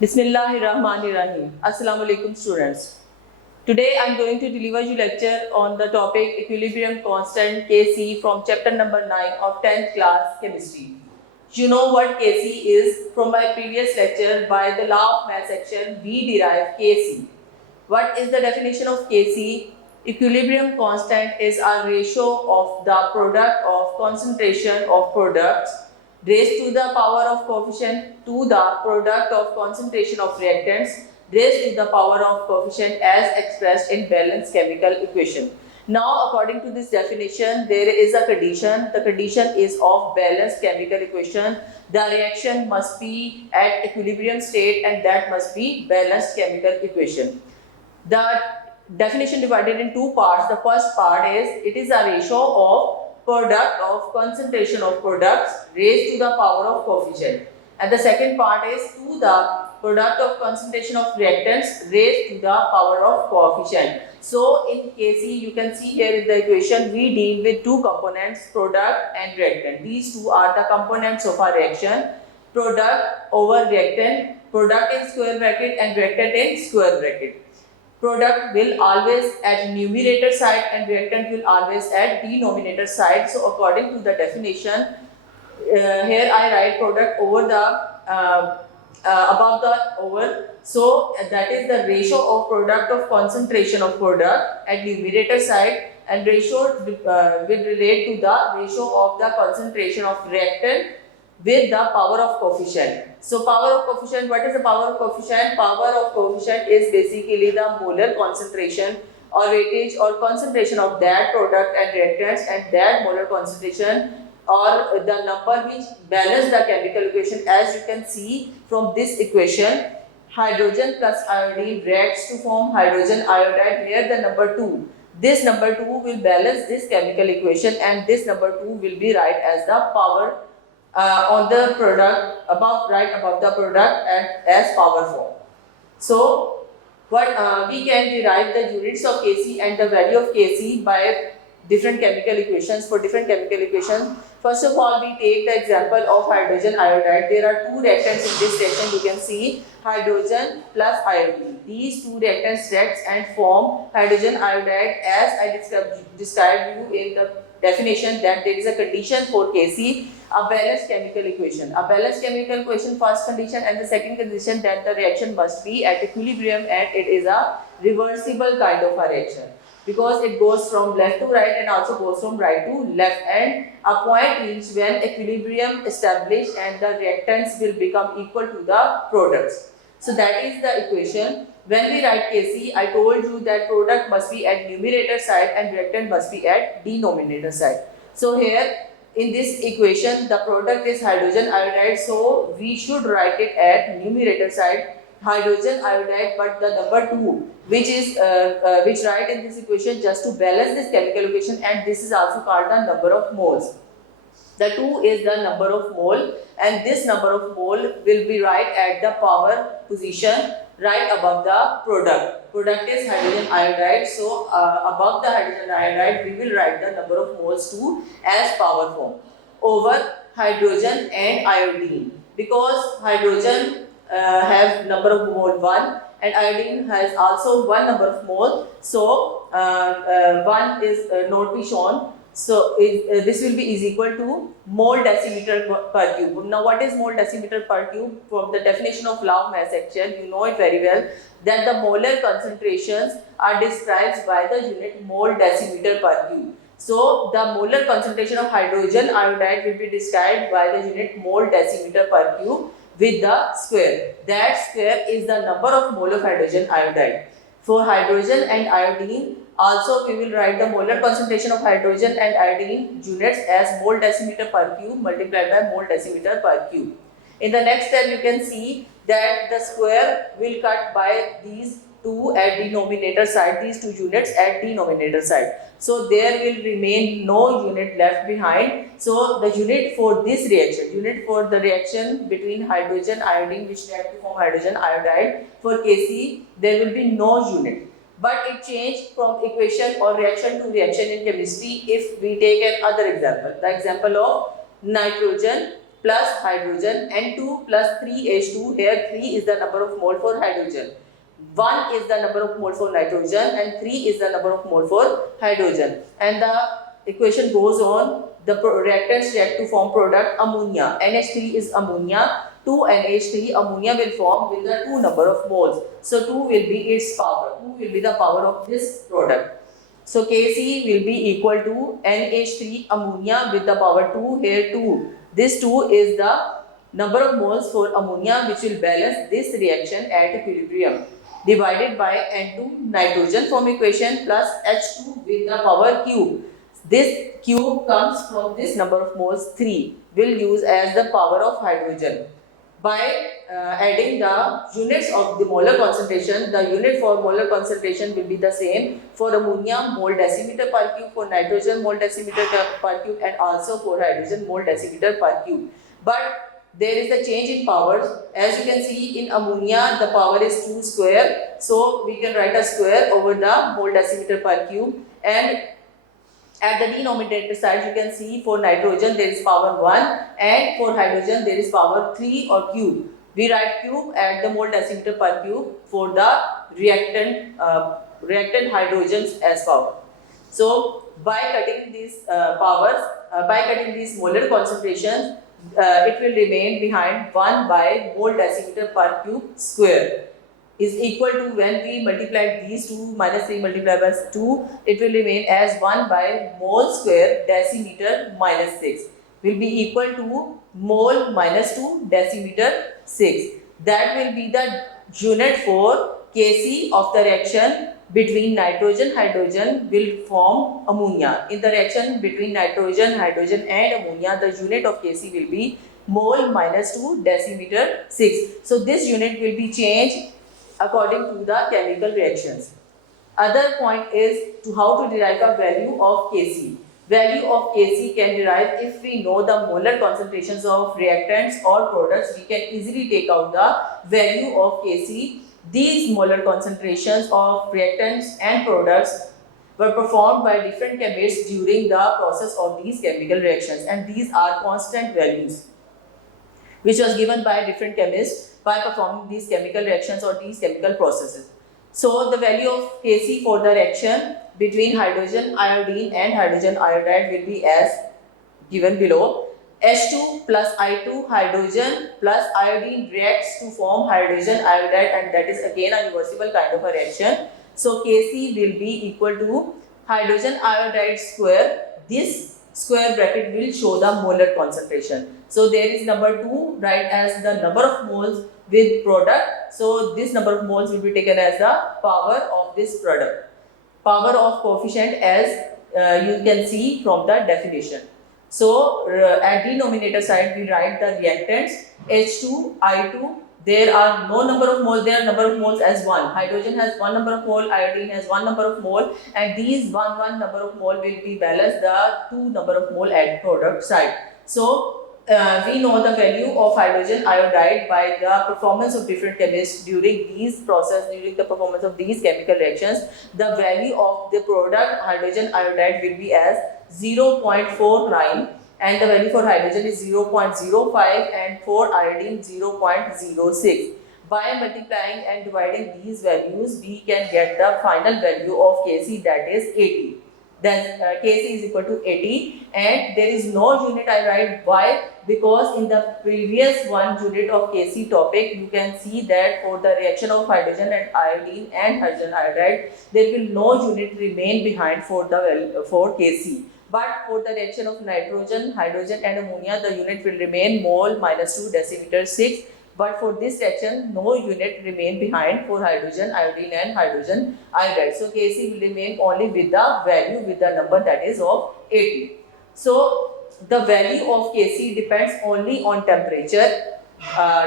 Bismillahirrahmanirrahim. Assalamu alaikum students. Today I am going to deliver you lecture on the topic equilibrium constant Kc from chapter number 9 of 10th class chemistry. You know what Kc is. From my previous lecture by the law of mass section we derive Kc. What is the definition of Kc? Equilibrium constant is a ratio of the product of concentration of products raised to the power of coefficient to the product of concentration of reactants raised to the power of coefficient as expressed in balanced chemical equation. Now, according to this definition, there is a condition. The condition is of balanced chemical equation. The reaction must be at equilibrium state and that must be balanced chemical equation. The definition divided in two parts. The first part is it is a ratio of product of concentration of products raised to the power of coefficient, and the second part is to the product of concentration of reactants raised to the power of coefficient. So in Kc, you can see here in the equation we deal with two components, product and reactant. These two are the components of our reaction. Product over reactant, product in square bracket and reactant in square bracket. Product will always at numerator side and reactant will always at denominator side. So according to the definition, here I write product over the above the over. So that is the ratio of product of concentration of product at numerator side, and ratio will relate to the ratio of the concentration of reactant with the power of coefficient. So power of coefficient, what is the power of coefficient? Power of coefficient is basically the molar concentration or weightage or concentration of that product and reactants, and that molar concentration or the number which balance the chemical equation. As you can see from this equation, hydrogen plus iodine reacts to form hydrogen iodide. Here the number 2. This number 2 will balance this chemical equation, and this number 2 will be right as the power on the product right above the product and as power form. So what we can derive the units of Kc and the value of Kc by different chemical equations. For different chemical equations, first of all we take the example of hydrogen iodide. There are two reactants in this reaction. You can see hydrogen plus iodine. These two reactants react and form hydrogen iodide, as I described you in the definition, that there is a condition for Kc, a balanced chemical equation. A balanced chemical equation, first condition, and the second condition that the reaction must be at equilibrium and it is a reversible kind of a reaction, because it goes from left to right and also goes from right to left, and a point reached when equilibrium established and the reactants will become equal to the products. So that is the equation. When we write Kc, I told you that product must be at numerator side and reactant must be at denominator side. So here in this equation, the product is hydrogen iodide, so we should write it at numerator side, hydrogen iodide, but the number 2 which write in this equation just to balance this chemical equation, and this is also called the number of moles. The 2 is the number of mole, and this number of mole will be right at the power position right above the product. Product is hydrogen iodide, so above the hydrogen iodide we will write the number of moles 2 as power form over hydrogen and iodine, because hydrogen have number of mole 1 and iodine has also one number of mole, so 1 is not be shown. So this will be is equal to mole decimeter per cube. Now what is mole decimeter per cube? From the definition of law of mass action, you know it very well that the molar concentrations are described by the unit mole decimeter per cube. So the molar concentration of hydrogen iodide will be described by the unit mole decimeter per cube with the square. That square is the number of mole of hydrogen iodide. For hydrogen and iodine, also we will write the molar concentration of hydrogen and iodine units as mole decimeter per cube multiplied by mole decimeter per cube. In the next step, you can see that the square will cut by these two at denominator side, these two units at denominator side. So there will remain no unit left behind. So the unit for this reaction, unit for the reaction between hydrogen iodine which react to form hydrogen iodide, for Kc there will be no unit. But it changed from equation or reaction to reaction in chemistry if we take another example, the example of nitrogen plus hydrogen, N2 plus 3H2. Here 3 is the number of mole for hydrogen, 1 is the number of mole for nitrogen, and 3 is the number of mole for hydrogen. And the equation goes on. The reactants react to form product ammonia. NH3 is ammonia. 2NH3 ammonia will form with the 2 number of moles. So 2 will be its power. 2 will be the power of this product. So Kc will be equal to NH3 ammonia with the power 2. Here 2. This 2 is the number of moles for ammonia which will balance this reaction at equilibrium, divided by N2 nitrogen from equation plus H2 with the power cube. This cube comes from this number of moles 3. Will use as the power of hydrogen. By adding the units of the molar concentration, the unit for molar concentration will be the same for ammonia, mole decimeter per cube, for nitrogen, mole decimeter per cube, and also for hydrogen, mole decimeter per cube. But there is a change in powers. As you can see, in ammonia the power is 2 square, so we can write a square over the mole decimeter per cube. And at the denominator side, you can see for nitrogen there is power 1, and for hydrogen there is power 3 or cube. We write cube at the mole decimeter per cube for the reactant hydrogens as power. So by cutting these powers, by cutting these molar concentrations, it will remain behind 1 by mole decimeter per cube square is equal to, when we multiply these two, minus 3 multiplied by 2, it will remain as 1 by mole square decimeter minus 6 will be equal to mole minus 2 decimeter 6. That will be the unit for Kc of the reaction between nitrogen hydrogen will form ammonia. In the reaction between nitrogen hydrogen and ammonia, the unit of Kc will be mole minus 2 decimeter 6. So this unit will be changed according to the chemical reactions. Other point is to how to derive a value of Kc. Value of Kc can derive if we know the molar concentrations of reactants or products. We can easily take out the value of Kc. These molar concentrations of reactants and products were performed by different chemists during the process of these chemical reactions, and these are constant values which was given by different chemists by performing these chemical reactions or these chemical processes. So the value of Kc for the reaction between hydrogen iodine and hydrogen iodide will be as given below. H2 plus I2 hydrogen plus iodine reacts to form hydrogen iodide, and that is again a reversible kind of a reaction. So Kc will be equal to hydrogen iodide square. This square bracket will show the molar concentration. So there is number 2, write as the number of moles with product. So this number of moles will be taken as the power of this product. Power of coefficient, as you can see from the definition. So at denominator side we write the reactants H2, I2. There are no number of moles, there are number of moles as 1. Hydrogen has 1 number of mole, iodine has 1 number of mole, and these 1 number of mole will be balanced the 2 number of mole at product side. So we know the value of hydrogen iodide by the performance of different chemists during these process, during the performance of these chemical reactions. The value of the product hydrogen iodide will be as 0.49, and the value for hydrogen is 0.05, and for iodine 0.06. By multiplying and dividing these values, we can get the final value of Kc, that is 80. Then Kc is equal to 80, and there is no unit I write. Why? Because in the previous one unit of Kc topic, you can see that for the reaction of hydrogen and iodine and hydrogen iodide, there will no unit remain behind for Kc. But for the reaction of nitrogen, hydrogen and ammonia, the unit will remain mole minus 2 decimeter 6. But for this reaction, no unit remain behind for hydrogen, iodine and hydrogen iodide. So Kc will remain only with the value, with the number that is of 80. So the value of Kc depends only on temperature.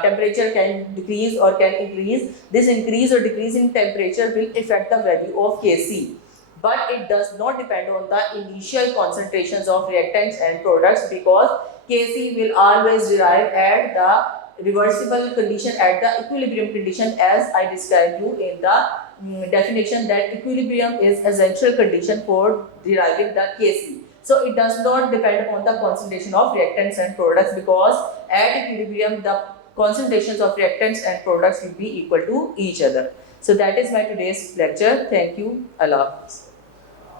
Temperature can decrease or can increase. This increase or decrease in temperature will affect the value of Kc. But it does not depend on the initial concentrations of reactants and products, because Kc will always derive at the reversible condition, at the equilibrium condition, as I described you in the definition, that equilibrium is essential condition for deriving the Kc. So it does not depend upon the concentration of reactants and products, because at equilibrium the concentrations of reactants and products will be equal to each other. So that is my today's lecture. Thank you. Allah Hafiz.